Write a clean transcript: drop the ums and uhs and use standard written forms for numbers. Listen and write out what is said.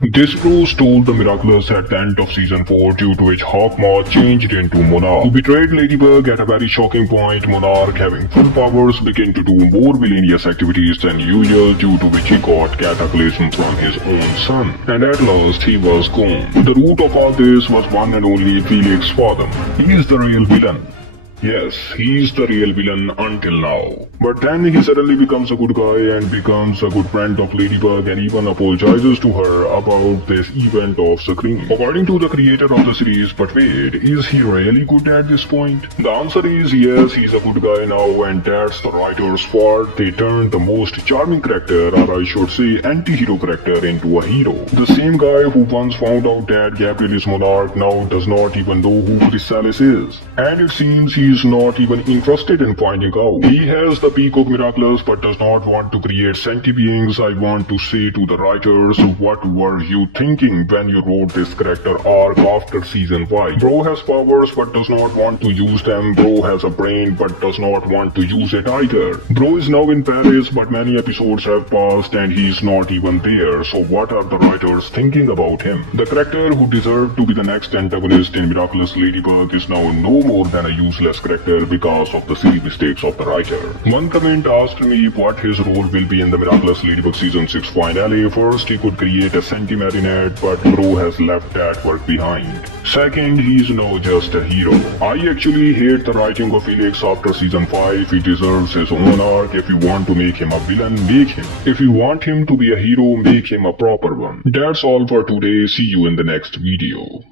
This bro stole the Miraculous at the end of season 4, due to which Hawkmoth changed into Monarch, who betrayed Ladybug at a very shocking point. Monarch, having full powers, began to do more villainous activities than usual, due to which he got Cataclysm from his own son. And at last he was gone. The root of all this was one and only Felix Fathom. He is the real villain. Yes, he's the real villain until now. But then he suddenly becomes a good guy and becomes a good friend of Ladybug and even apologizes to her about this event off screen. According to the creator of the series, but wait, is he really good at this point? The answer is yes, he's a good guy now, and that's the writer's fault. They turned the most charming character, or I should say anti-hero character, into a hero. The same guy who once found out that Gabriel is Monarch now does not even know who Chrysalis is. And it seems he's not even interested in finding out. He has the peak of Miraculous but does not want to create sentient beings. I want to say to the writers, what were you thinking when you wrote this character arc after season 5? Bro has powers but does not want to use them. Bro has a brain but does not want to use it either. Bro is now in Paris, but many episodes have passed and he's not even there. So what are the writers thinking about him? The character who deserved to be the next antagonist in Miraculous Ladybug is now no more than a useless character because of the silly mistakes of the writer. One comment asked me what his role will be in the Miraculous Ladybug season 6 finale. First, he could create a senti-marinette, but bro has left that work behind. Second, he's now just a hero. I actually hate the writing of Felix after season 5. He deserves his own arc. If you want to make him a villain, make him. If you want him to be a hero, make him a proper one. That's all for today. See you in the next video.